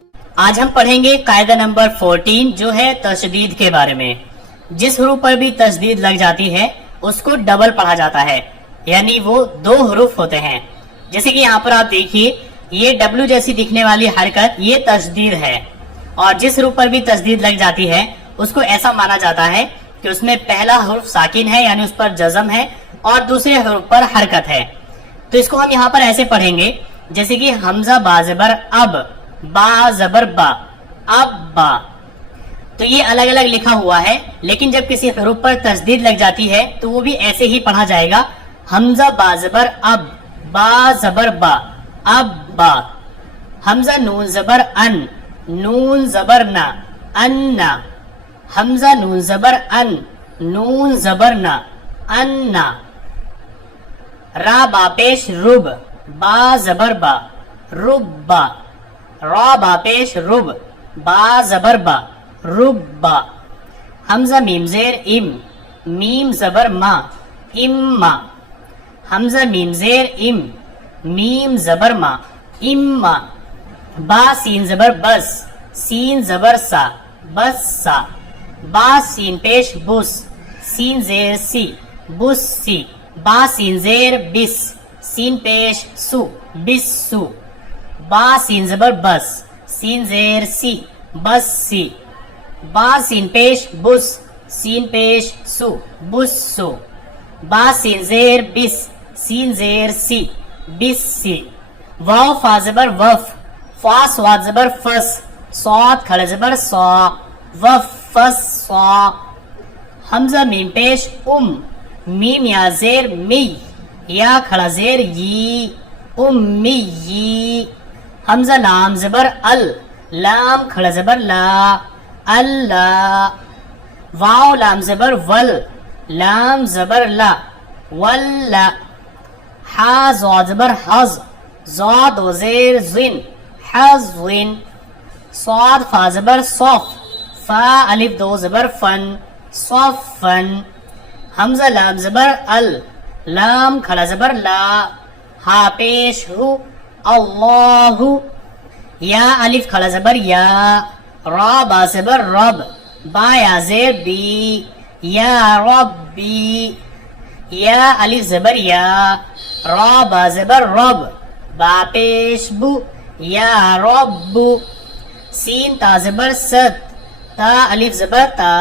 آج ہم پڑھیں گے قاعدہ نمبر 14 جو ہے تشدید کے بارے میں. جس حروف پر بھی تشدید لگ جاتی ہے اس کو ڈبل پڑھا جاتا ہے، یعنی وہ دو حروف ہوتے ہیں. جیسے کہ یہاں پر آپ دیکھیے یہ ڈبلو جیسی دکھنے والی حرکت یہ تشدید ہے، اور جس حروف پر بھی تشدید لگ جاتی ہے اس کو ایسا مانا جاتا ہے کہ اس میں پہلا حرف ساکن ہے یعنی اس پر جزم ہے اور دوسرے حرف پر حرکت ہے. تو اس کو ہم یہاں پر ایسے پڑھیں گے جیسے کہ حمزہ با زبر اب، با زبر با، اب با. تو یہ الگ الگ لکھا ہوا ہے، لیکن جب کسی حروف پر تشدید لگ جاتی ہے تو وہ بھی ایسے ہی پڑھا جائے گا. حمزہ با زبر اب، با زبر با، اب با. حمزہ نون زبر ان، نون زبر نا، ان. حمزہ نون زبر ان، نون زبر نا، ان. را با پیش رب، با زبر با، رب با. را با پیش رب، با زبر با، رب با. حمزہ میم زیر ام، میم زبر ما، اما. حمزہ میم زیر ام، میم زبر ما، اما. با سین زبر بس، سین زبر سا، بس سا. با سین پیش بس، سین زیر سی، بس سی. با سین زیر بس، سین پیش سو، بس سو. با سین زبر بس، سین زیر سی، بس سی. با سین پیش بس، سین پیش سو، بس سو. با سین زیر بس، سین زیر سی، بس سی. واو فا زبر وف، فا سواد زبر فس، سواد کھڑا زبر سا، وف فس سا. حمزہ میم پیش میم یا زیر می، یا کھڑا زیر یی، امی یی. حمزہ لام زبر ال، لام کھڑا زبر لا، اللہ. واو لام زبر ول، لام زبر لا، ولا. حا زاد زبر حز، زاد و زیر زن، حزن. صاد فا زبر صف، فا الف دو زبر فن، صفن. حمزہ لام زبر ال، لام کھڑا زبر لا، ہا پیش ہو، اللہ. یا الف کھڑا زبر یا، را با زبر رب، با یا زیر بی، یا ربی. یا الف زبر یا، را با زبر رب، با پیش بو، یا رب. سین تا زبر ست، تا الف زبر تا،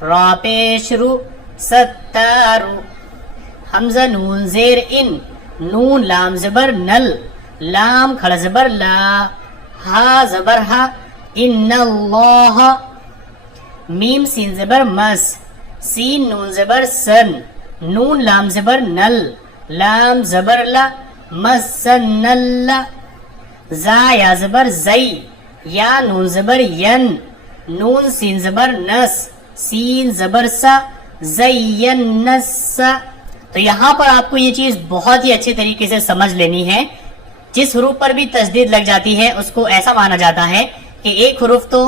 را پیش رو، ستارو. حمزہ نون زیر ان، نون لام زبر نل، لام کھڑا زبر لا، ہا زبر ہا، ان اللہ. میم سین زبر مس، سین نون زبر سن، نون لام زبر نل، لام زبر لا، مسن اللہ. زا یا زبر زئی، یا نون زبر ین، نون سین زبر نس، سین زبر سا، زین نس. تو یہاں پر آپ کو یہ چیز بہت ہی اچھے طریقے سے سمجھ لینی ہے. جس حروف پر بھی تشدید لگ جاتی ہے اس کو ایسا مانا جاتا ہے کہ ایک حروف تو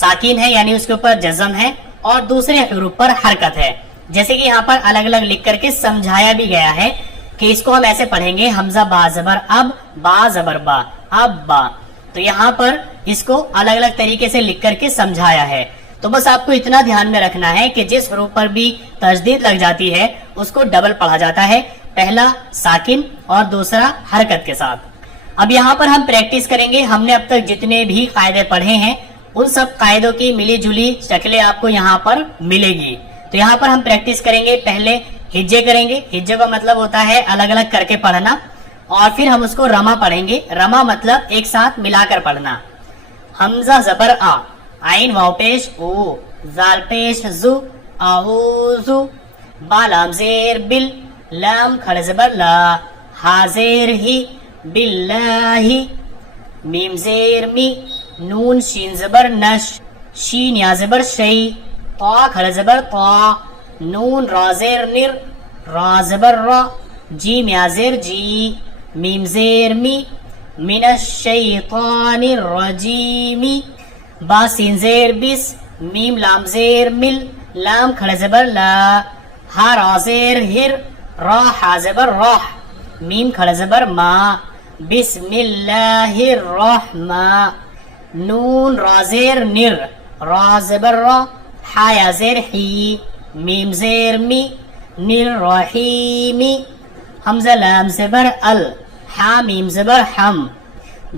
ساکن ہے یعنی اس کے اوپر جزم ہے اور دوسرے حروف پر حرکت ہے. جیسے کہ یہاں پر الگ الگ لکھ کر کے سمجھایا بھی گیا ہے کہ اس کو ہم ایسے پڑھیں گے حمزہ با زبر اب، با زبر با، اب با. تو یہاں پر اس کو الگ الگ طریقے سے لکھ کر کے سمجھایا ہے. تو بس آپ کو اتنا دھیان میں رکھنا ہے کہ جس حروف پر بھی تشدید لگ جاتی ہے اس کو ڈبل پڑھا جاتا ہے، پہلا ساکن اور دوسرا حرکت کے ساتھ. اب یہاں پر ہم پریکٹس کریں گے. ہم نے اب تک جتنے بھی قاعدے پڑھے ہیں ان سب قاعدوں کی ملی جلی شکلیں آپ کو یہاں پر ملے گی. تو یہاں پر ہم پریکٹس کریں گے. پہلے ہجے کریں گے. ہجے کا مطلب ہوتا ہے الگ الگ کر کے پڑھنا، اور پھر ہم اس کو رما پڑھیں گے. رما مطلب ایک ساتھ ملا کر پڑھنا. حمزہ زبر آ، عین واو پیش او، زال پیش زو، اعوذو. با لام زیر بل، لام کھڑا زبر لا، ہا زیر ہی، باللہ. میم زیر می، نون شین زبر نش، شین یا زبر شی، طا کھڑا زبر طا، نون را زیر نر، را زبر را، جیم یا زیر جی، میم زیر می، من الشیطان الرجیم. با سین زیر بس، میم لام زیر مل، لام کھڑا زبر لا، ہا را زیر ہر، را ہا زبر راہ، میم کھڑا زبر ما، بسم اللہ الرحمن. نون را زیر نر، را زبر را، حا یا زیر حی، میم زیر می، نر رحیمی. حمزہ لام زبر ال، حا میم زبر حم،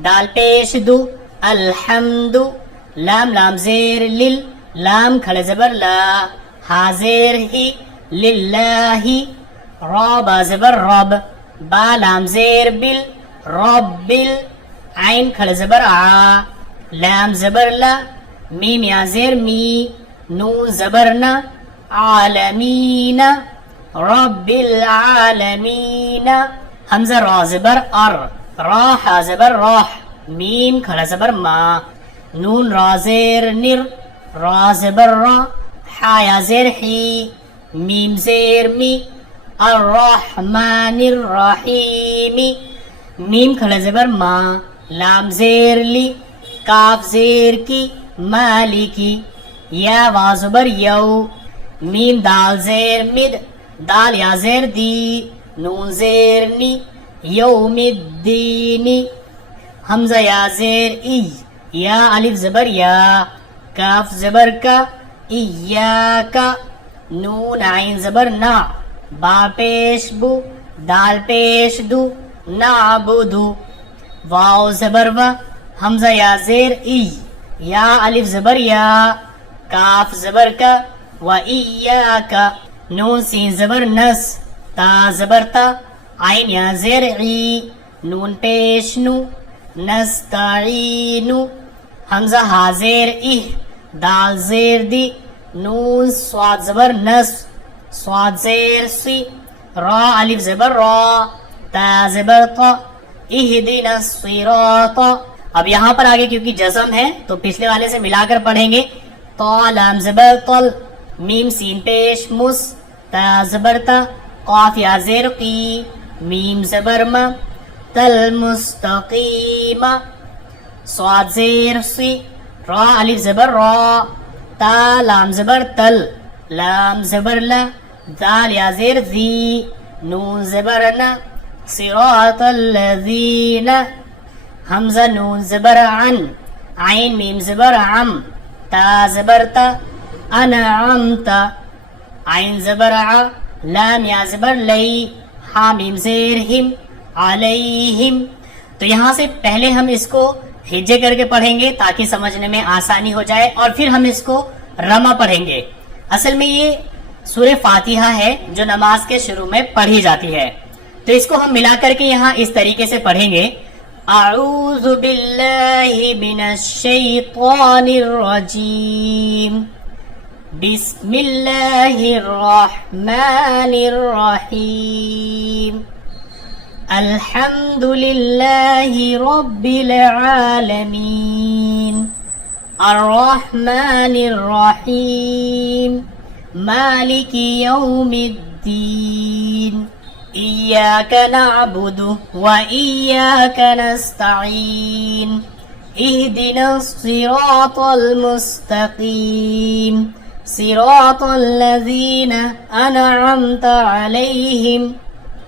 دال پیش دو، الحمد. لام لام زیر لل، لام کھڑے زبر لا، ہا زیر ہی، للہ. را با زبر رب، با لام زیر بل، رب بل. عین کھڑے زبر آ، لام زبر لا، میم یا زیر می، نون زبر نا، عالمین، رب العالمین. حمزہ را زبر ار، را حا زبر راح، میم کھڑا زبر ما، نون را زیر نر، را زبر را، حا یا زیر حی، میم زیر می، الرحمن الرحیم. میم کھڑا زبر ما، لام زیر لی، کاف زیر کی، مالکی. یا وا زبر یو، میم دال زیر مد، دال یا زیر دی، نون زیر نی، یوم الدین. حمزہ یا زیر ای، یا الف زبر یا، کاف زبر کا، ایاکا. نون عین زبر نا، با پیش بو، دال پیش دو، نعبدو. واو زبر و، حمزہ یا زیر ای، یا الف زبر یا، کاف زبر کا، و ایاکا. نون سین زبر نس، تا زبر تا، عین یا زیر عی، نون پیش نو، نستعینو. حمزہ ہا زیر ای، دال زیر دی، نون صاد زبر نس، صاد زیر سی، را الف زبر را، تا زبر تا، اہدنا الصراط. اب یہاں پر آگے کیونکہ جزم ہے تو پچھلے والے سے ملا کر پڑھیں گے. طا لام زبر طل، میم سین پیش مس، تا زبر تا، قاف یا زیر قی، میم زبر ما، تل مستقیم. صاد زیر سی، را الف زبر را، تا لام زبر تل، لام زبر لا، دال یا زیر ذی، نون زبر نا، صراط الذین. حمزہ نون زبر عن، عین میم زبر عم، تا زبر تا، انعمت. عین زبر ع، لام یا زبر لی، حا میم زیر ہم، علیہم. تو یہاں سے پہلے ہم اس کو ہجے کر کے پڑھیں گے تاکہ سمجھنے میں آسانی ہو جائے، اور پھر ہم اس کو رما پڑھیں گے. اصل میں یہ سورہ فاتحہ ہے جو نماز کے شروع میں پڑھی جاتی ہے. تو اس کو ہم ملا کر کے یہاں اس طریقے سے پڑھیں گے. اعوذ باللہ من الشیطان الرجیم، بسم اللہ الرحمن الرحیم، الحمد للہ رب العالمین، الرحمن الرحیم، مالک یوم الدین، ایاک نعبد وإیاک نستعین، اہدنا الصراط المستقیم، صراط الذین انعمت علیہم.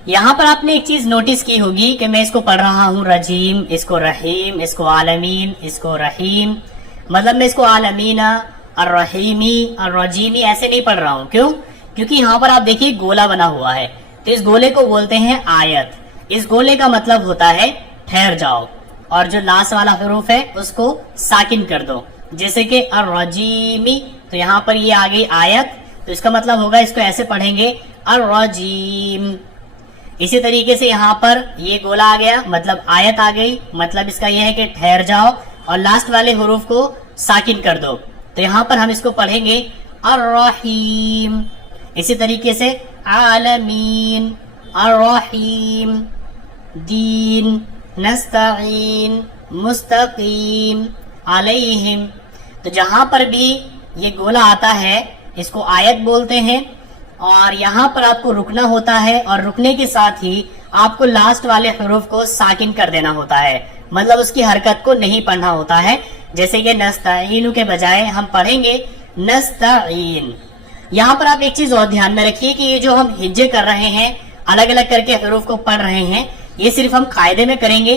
یہاں پر آپ نے ایک چیز نوٹس کی ہوگی کہ میں اس کو پڑھ رہا ہوں رجیم، اس کو رحیم، اس کو عالمین، اس کو رحیم. مطلب میں اس کو عالمین، الرحیمی، الرجیمی ایسے نہیں پڑھ رہا ہوں. کیوں؟ کیونکہ یہاں پر آپ دیکھیے گولا بنا ہوا ہے، تو اس گولے کو بولتے ہیں آیت. اس گولے کا مطلب ہوتا ہے ٹھہر جاؤ، اور جو لاسٹ والا حروف ہے اس کو ساکن کر دو. جیسے کہ الرجیمی، تو یہاں پر یہ آ گئی آیت، تو اس کا مطلب ہوگا اس کو ایسے پڑھیں گے الرجیم. اسی طریقے سے یہاں پر یہ گولا آ گیا، مطلب آیت آ گئی، مطلب اس کا یہ ہے کہ ٹھہر جاؤ اور لاسٹ والے حروف کو ساکن کر دو. تو یہاں پر ہم اس کو پڑھیں گے الرحیم. اسی طریقے سے عالمین، الرحیم، دین، نستعین، مستقیم، علیہم. تو جہاں پر بھی یہ گولا آتا ہے اس کو آیت بولتے ہیں، اور یہاں پر آپ کو رکنا ہوتا ہے، اور رکنے کے ساتھ ہی آپ کو لاسٹ والے حروف کو ساکن کر دینا ہوتا ہے، مطلب اس کی حرکت کو نہیں پڑھنا ہوتا ہے. جیسے کہ نستعین کے بجائے ہم پڑھیں گے نستعین. یہاں پر آپ ایک چیز اور دھیان میں رکھیے کہ یہ جو ہم ہجے کر رہے ہیں، الگ الگ کر کے حروف کو پڑھ رہے ہیں، یہ صرف ہم قاعدے میں کریں گے.